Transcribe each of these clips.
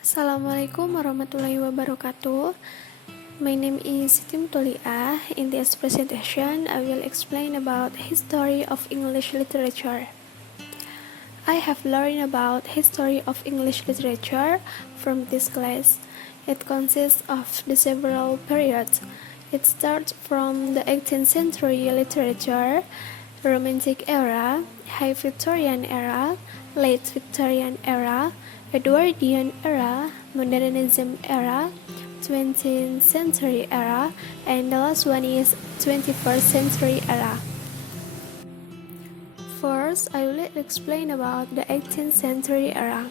Assalamualaikum warahmatullahi wabarakatuh. My name is Siti. In this presentation, I will explain about history of English literature. I have learned about history of English literature from this class. It consists of the several periods. It starts from the 18th century literature, Romantic era, High Victorian era, Late Victorian era, Edwardian era, Modernism era, 20th century era, and the last one is 21st century era. First, I will explain about the 18th century era.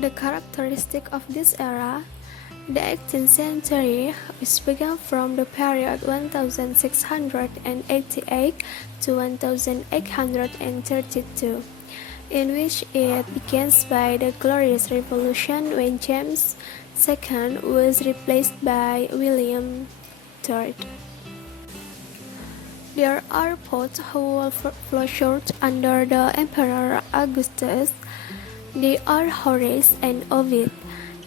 The characteristic of this era. The 18th century is began from the period 1688 to 1832, in which it begins by the Glorious Revolution when James II was replaced by William III. There are poets who flourished under the Emperor Augustus. They are Horace and Ovid.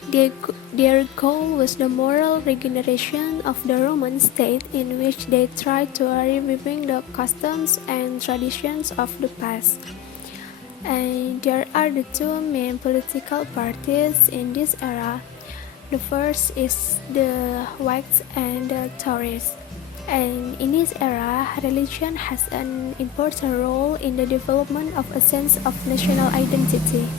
Their goal was the moral regeneration of the Roman state, in which they tried to reviving the customs and traditions of the past. And there are the two main political parties in this era. The first is the Whigs and the Tories. And in this era, religion has an important role in the development of a sense of national identity.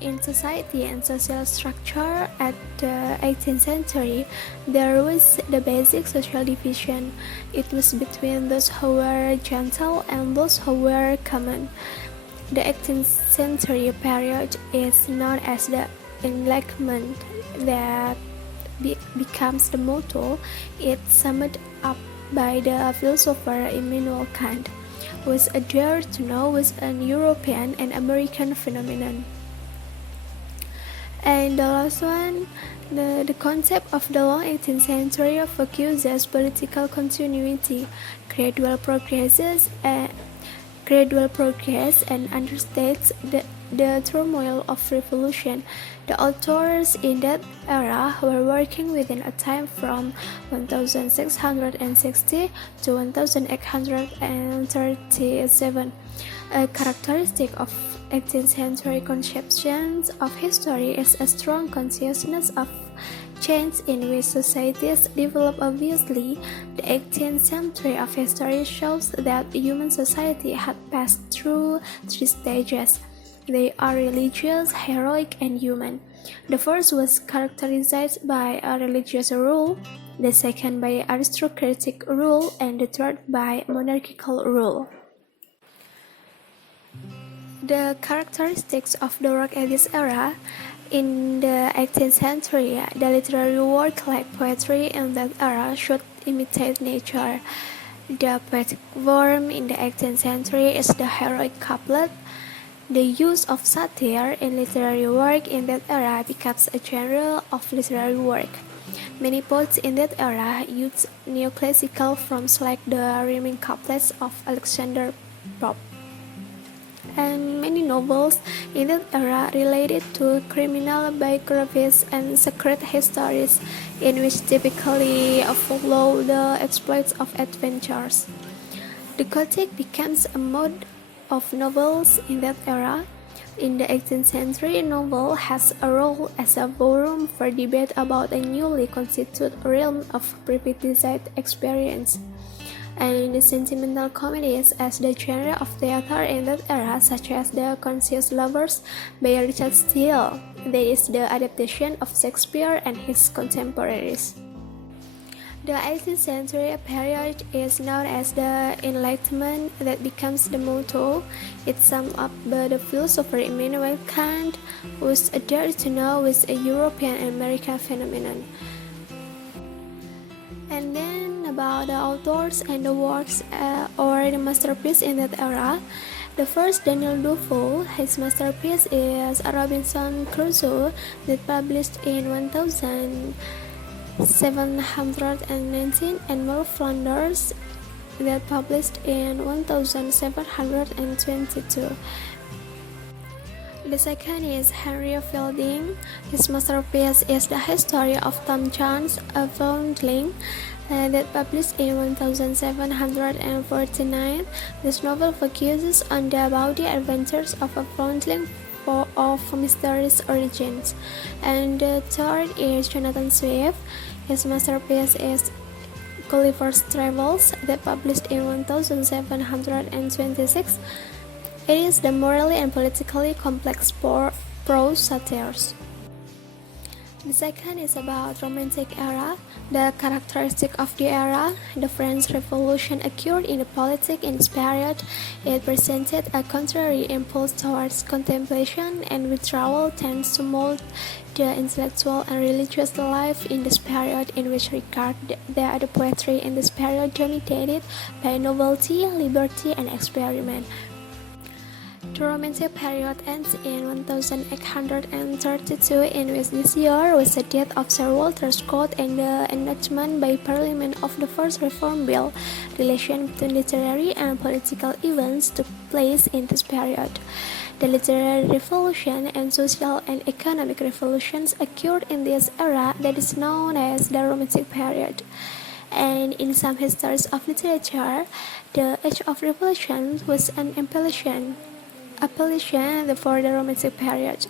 In society and social structure at the 18th century, there was the basic social division. It was between those who were gentle and those who were common. The 18th century period is known as the Enlightenment that becomes the motto. It's summed up by the philosopher Immanuel Kant, was a dare to know was an European and American phenomenon. And the last one, the concept of the long 18th century focuses political continuity, gradual progress, and understates the turmoil of revolution. The authors in that era were working within a time from 1660 to 1837. A characteristic of 18th century conceptions of history is a strong consciousness of change in which societies develop. Obviously, the 18th century of history shows that human society had passed through three stages. They are religious, heroic, and human. The first was characterized by a religious rule, the second by aristocratic rule, and the third by monarchical rule. The characteristics of the work at this era. In the 18th century, the literary work like poetry in that era should imitate nature. The poetic form in the 18th century is the heroic couplet. The use of satire in literary work in that era becomes a genre of literary work. Many poets in that era used neoclassical forms like the rhyming couplets of Alexander Pope. And many novels in that era related to criminal biographies and secret histories, in which typically follow the exploits of adventurers. The Gothic becomes a mode of novels in that era. In the 18th century, novel has a role as a forum for debate about a newly constituted realm of privatized experience. And the sentimental comedies as the genre of theater in that era, such as The Conscious Lovers by Richard Steele, that is the adaptation of Shakespeare and his contemporaries. The 18th century period is known as the Enlightenment that becomes the motto. It sums up by the philosopher Immanuel Kant, whose a dare to know was a European and American phenomenon. And then about the authors and the works or the masterpiece in that era. The first, Daniel Defoe, his masterpiece is Robinson Crusoe, that published in 1719, and More Flanders, that published in 1722. The second is Henry Fielding. His masterpiece is The History of Tom Jones, a Foundling, that published in 1749. This novel focuses on the bawdy adventures of a foundling of mysterious origins. And the third is Jonathan Swift. His masterpiece is Gulliver's Travels, that published in 1726. It is the morally and politically complex prose satire. The second is about Romantic era. The characteristic of the era, the French Revolution occurred in the politics in this period. It presented a contrary impulse towards contemplation and withdrawal tends to mold the intellectual and religious life in this period, in which regard the poetry in this period dominated by novelty, liberty, and experiment. The Romantic period ends in 1832, in which this year was the death of Sir Walter Scott and the enactment by Parliament of the first Reform Bill. Relations between literary and political events took place in this period. The literary revolution and social and economic revolutions occurred in this era that is known as the Romantic period. And in some histories of literature, the Age of Revolution was an appellation for the Romantic period.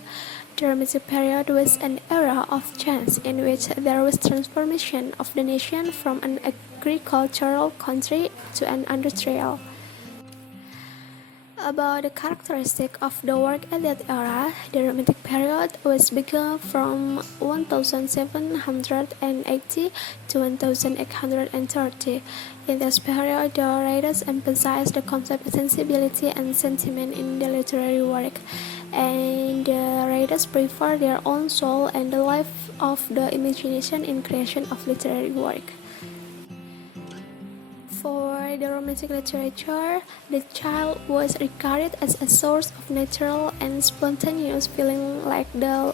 The Romantic period was an era of change in which there was transformation of the nation from an agricultural country to an industrial. About the characteristic of the work at that era, the Romantic period was begun from 1780 to 1830. In this period, the writers emphasized the concept of sensibility and sentiment in the literary work, and the writers prefer their own soul and the life of the imagination in creation of literary work. For the Romantic literature, the child was regarded as a source of natural and spontaneous feeling, like the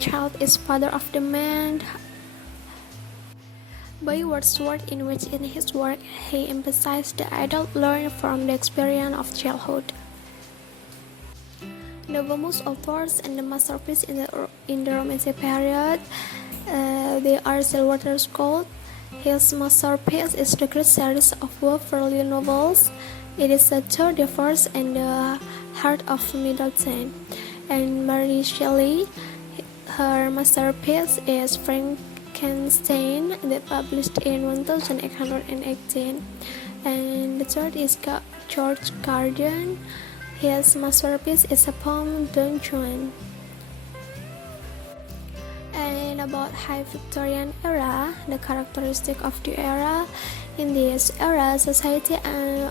child is father of the man. By Wordsworth, in which in his work he emphasized the adult learn from the experience of childhood. The famous authors and the masterpiece in the Romantic period, they are Sir Walter Scott. His masterpiece is the great series of Waverley novels. It is the third divorce and the Heart of Middleton. And Mary Shelley, her masterpiece is Frankenstein, that published in 1818. And the third is George Carden. His masterpiece is a poem, Don Juan. And about High Victorian era, the characteristic of the era. In this era, society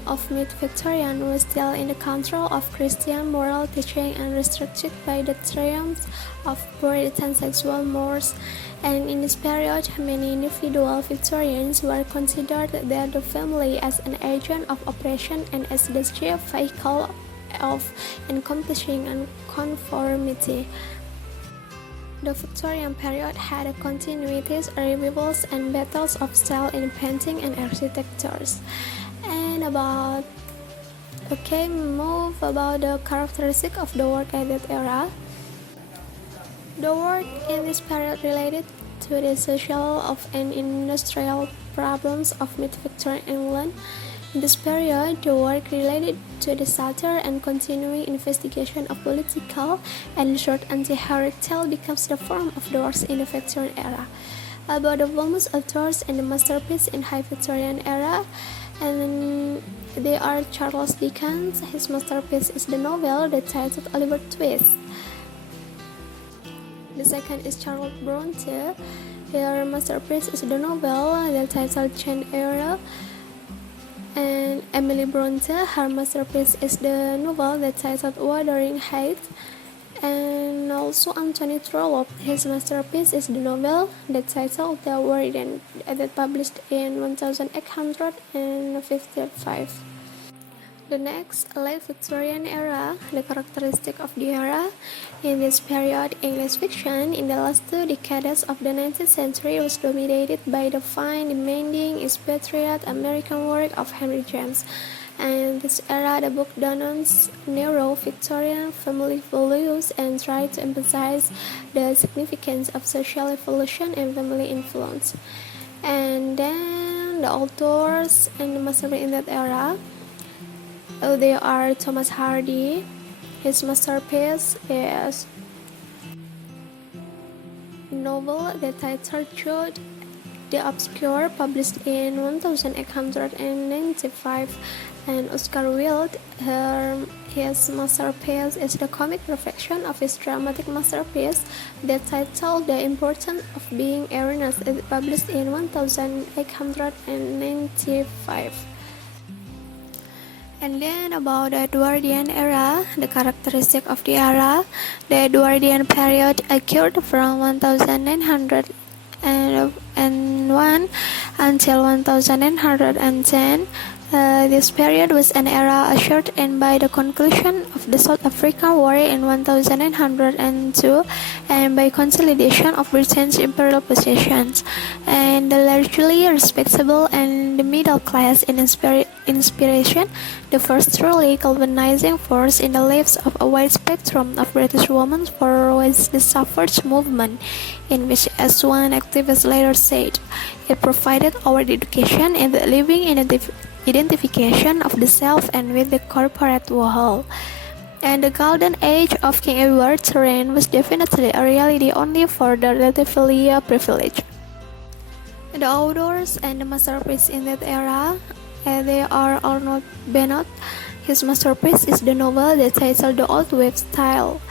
of mid-Victorian was still in the control of Christian moral teaching and restricted by the triumphs of Puritan sexual mores. And in this period, many individual Victorians were considered that the family as an agent of oppression and as the chief vehicle of accomplishing conformity. The Victorian period had continuities, revivals, and battles of style in painting and architectures. And move about the characteristic of the work at that era. The work in this period related to the social and industrial problems of mid-Victorian England. In this period, the work related to the satire and continuing investigation of political and short anti-heroic tale becomes the form of the works in the Victorian era. About the famous authors and the masterpiece in High Victorian era, and they are Charles Dickens. His masterpiece is the novel that titled Oliver Twist. The second is Charlotte Bronte. Her masterpiece is the novel that titled Jane Eyre. And Emily Bronte, her masterpiece is the novel that titled Wuthering Heights. And also Anthony Trollope, his masterpiece is the novel that titled The Warden, that published in 1855. The next, late Victorian era, the characteristic of the era. In this period, English fiction in the last 2 decades of the 19th century was dominated by the fine, demanding, expatriate American work of Henry James. And this era, the book denounces neo-Victorian family values and tries to emphasize the significance of social evolution and family influence. And then the authors and the masterpiece in that era, they are Thomas Hardy. His masterpiece is novel The title Truth the Obscure, published in 1895, and Oscar Wilde. His masterpiece is the comic perfection of his dramatic masterpiece, the title The Importance of Being Earnest, published in 1895. And then about the Edwardian era, the characteristic of the era. The Edwardian period occurred from 1901 until 1910. This period was an era ushered in by the conclusion of the South African War in 1902 and by consolidation of Britain's imperial possessions, and the largely respectable and the middle class in inspiration, the first truly galvanizing force in the lives of a wide spectrum of British women was the suffrage movement, in which, as one activist later said, it provided our education in the living identification of the self and with the corporate whole. And the golden age of King Edward's reign was definitely a reality only for the relatively privileged. The authors and the masterpiece in that era, they are Arnold Bennett. His masterpiece is the novel that titled The Old Wave Style.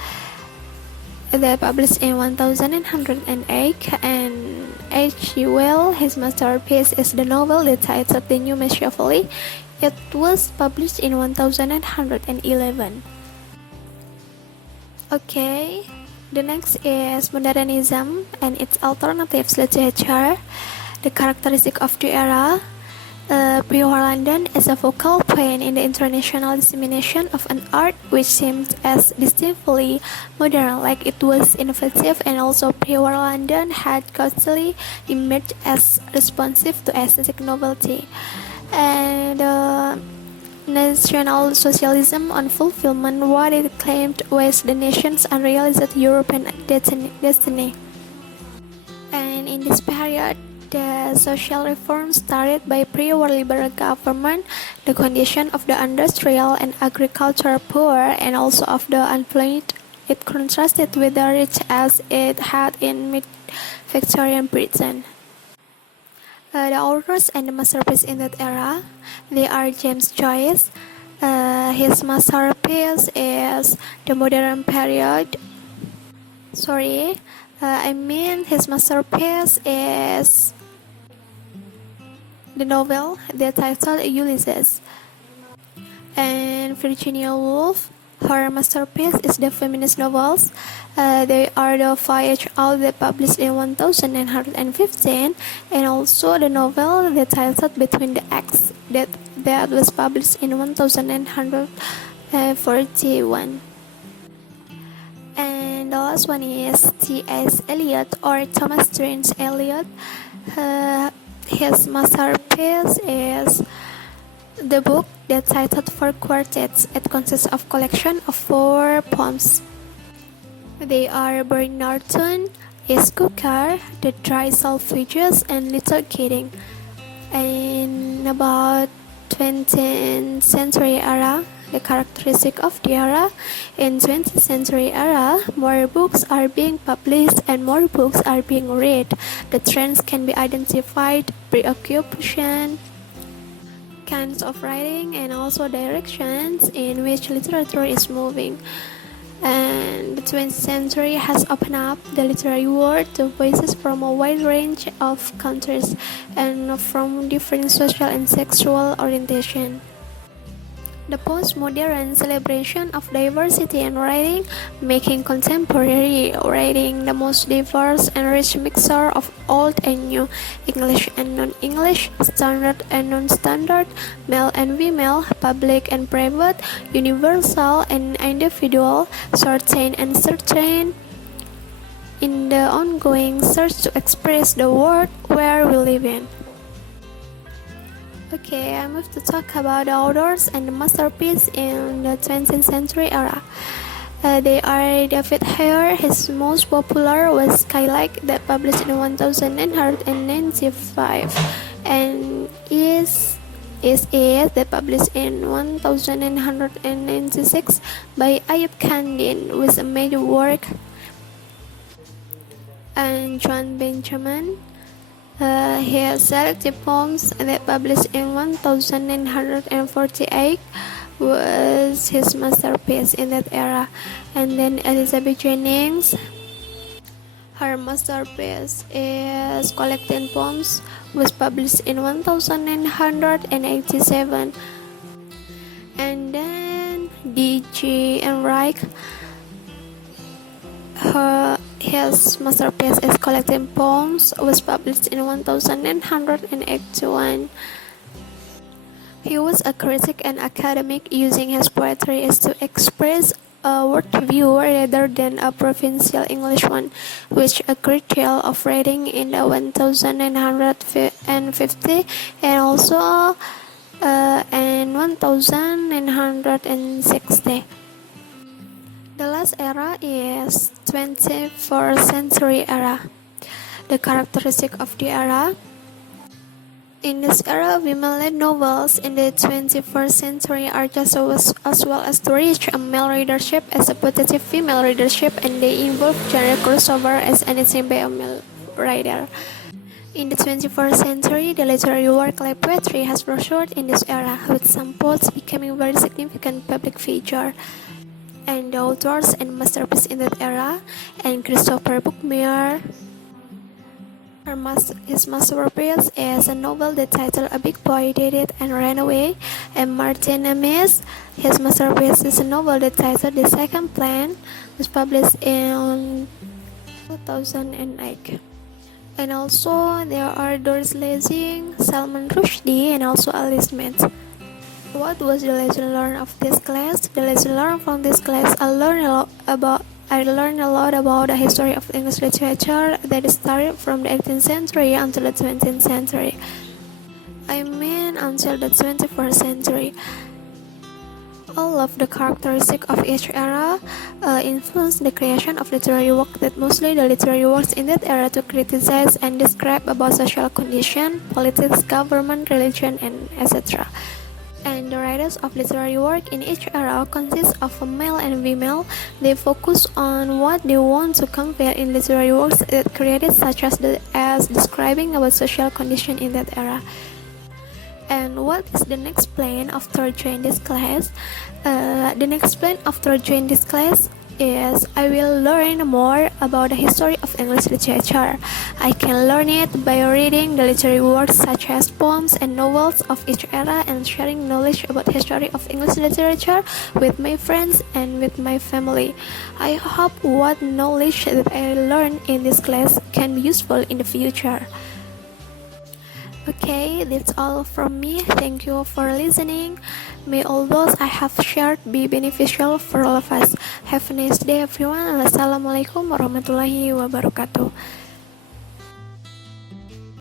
They published in 1908, and H.G. Wells, his masterpiece is the novel that titled The New Machiavelli. It was published in 1911. Okay, the next is modernism and its alternatives literature. The characteristic of the era. Pure London is a focal point in the international dissemination of an art which seemed as distinctly modern, like it was innovative, and also Pure London had constantly emerged as responsive to aesthetic novelty. And National Socialism on fulfillment what it claimed was the nation's unrealized European destiny. And in this period, the social reforms started by pre-war liberal government, the condition of the industrial and agricultural poor, and also of the unemployed, it contrasted with the rich as it had in mid-Victorian Britain. The authors and the masterpiece in that era, they are James Joyce. His masterpiece is the modern period. His masterpiece is the novel, the title Ulysses. And Virginia Woolf, her masterpiece is the feminist novels. They are the Voyage Out that published in 1915, and also the novel the title Between the Acts that was published in 1941. And the last one is T.S. Eliot or Thomas Strange Eliot. His masterpiece is the book that titled Four Quartets. It consists of collection of 4 poems. They are Burn Norton, Is Cooker, The Dry Salvages, and Little Kidding. In about 20th century era, the characteristic of the era. In 20th century era, more books are being published and more books are being read. The trends can be identified, preoccupation, kinds of writing, and also directions in which literature is moving. And the 20th century has opened up the literary world to voices from a wide range of countries and from different social and sexual orientation. The postmodern celebration of diversity in writing, making contemporary writing the most diverse and rich mixture of old and new, English and non-English, standard and non-standard, male and female, public and private, universal and individual, certain and certain, in the ongoing search to express the world where we live in. Okay, I move to talk about the authors and the masterpiece in the 20th century era. They are David Hare. His most popular was Skylark, that published in 1995, and is It, that published in 1996 by Ayub Kandin, with a major work, and John Benjamin. He has selected poems that published in 1948 was his masterpiece in that era. And then Elizabeth Jennings, her masterpiece is Collecting Poems, was published in 1987. And then D.G. Enright, his masterpiece is Collecting Poems, was published in 1981. He was a critic and academic, using his poetry as to express a world view rather than a provincial English one, which a great deal of reading in the 1950 and also in 1960. The last era is 21st century era. The characteristic of the era. In this era, women-led novels in the 21st century are just as well as to reach a male readership as a positive female readership, and they involve genre crossover as anything by a male writer. In the 21st century, the literary work like poetry has prospered in this era, with some poets becoming very significant public figure. And the authors and masterpieces in that era, and Christopher Buckmeyer. His masterpiece is a novel that titled A Big Boy Did It and Ran Away, and Martin Amis. His masterpiece is a novel that titled The Second Plan, was published in 2008. And also there are Doris Lessing, Salman Rushdie, and also Alice Smith. What was the lesson learned of this class? The lesson learned from this class, I learned a lot about the history of English literature that started from the 18th century until the 20th century. I mean until the 21st century. All of the characteristics of each era influenced the creation of literary work, that mostly the literary works in that era to criticize and describe about social condition, politics, government, religion, and etc. And the writers of literary work in each era consist of a male and female. They focus on what they want to convey in literary works that created, such as describing about social condition in that era. And what is the next plan after joining this class? The next plan after joining this class is I will learn more about the history of English literature. I can learn it by reading the literary works such as poems and novels of each era, and sharing knowledge about history of English literature with my friends and with my family. I hope what knowledge that I learn in this class can be useful in the future. Okay, that's all from me. Thank you for listening. May all those I have shared be beneficial for all of us. Have a nice day, everyone. Wassalamualaikum warahmatullahi wabarakatuh.